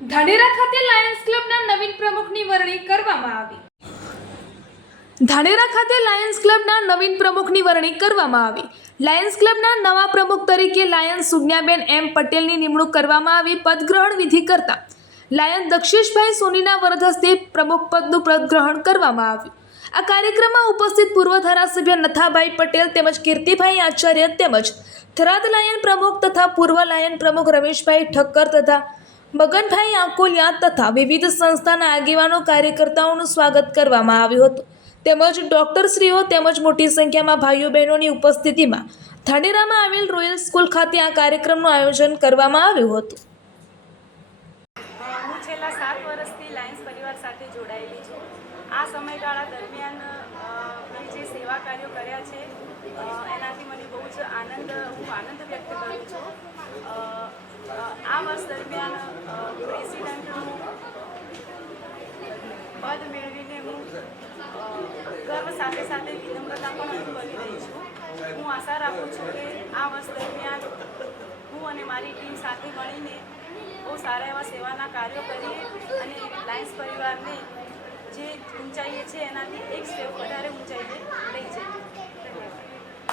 ધાનેરા ખાતે લાયન્સ ક્લબના નવીન પ્રમુખની વરણી કરવામાં આવી. ધાનેરા ખાતે લાયન્સ ક્લબના નવીન પ્રમુખની વરણી કરવામાં આવી. લાયન્સ ક્લબના નવા પ્રમુખ તરીકે લાયન્સ સુજ્ઞાબેન એમ પટેલની નિમણૂક કરવામાં આવી. પદગ્રહણ વિધિ કરતા લાયન્સ દક્ષેશભાઈ સોનીના વરદ હસ્તે પ્રમુખ પદનું પદગ્રહણ કરવામાં આવ્યું. આ કાર્યક્રમમાં ઉપસ્થિત પૂર્વ ધારાસભ્ય નથાભાઈ પટેલ તેમજ કીર્તિભાઈ આચાર્ય તેમજ થરાદ લાયન પ્રમુખ તથા પૂર્વ લાયન પ્રમુખ રમેશભાઈ ઠક્કર તથા મગનભાઈ આકોલિયા તથા વિવિધ સંસ્થાના આગેવાનો કાર્યકર્તાઓનું સ્વાગત કરવામાં આવ્યું હતું. તેમજ ડોક્ટરશ્રીઓ તેમજ મોટી સંખ્યામાં ભાઈઓ બહેનોની ઉપસ્થિતિમાં ધાનેરામાં આવેલ રોયલ સ્કૂલ ખાતે આ કાર્યક્રમનું આયોજન કરવામાં આવ્યું હતું. હું છેલ્લા 7 વર્ષથી લાયન્સ પરિવાર સાથે જોડાયેલી છું. આ સમયગાળા દરમિયાન મેં જે સેવા કાર્યો કર્યા છે એનાથી મને બહુ જ આનંદ વ્યક્ત કરું છું. આ વર્ષ દરમિયાન પ્રેસિડેન્ટનું પદ મેળવીને હું ગર્વ સાથે સાથે વિનમ્રતા પણ અનુભવી રહી છું. હું આશા રાખું છું કે આ વર્ષ દરમિયાન હું અને મારી ટીમ સાથે મળીને બહુ સારા એવા સેવાના કાર્યો કરીએ અને લાયન્સ પરિવારને જે ઊંચાઈએ છે એનાથી એક સ્ટેપ વધારે ઊંચાઈએ લઈ જઈએ.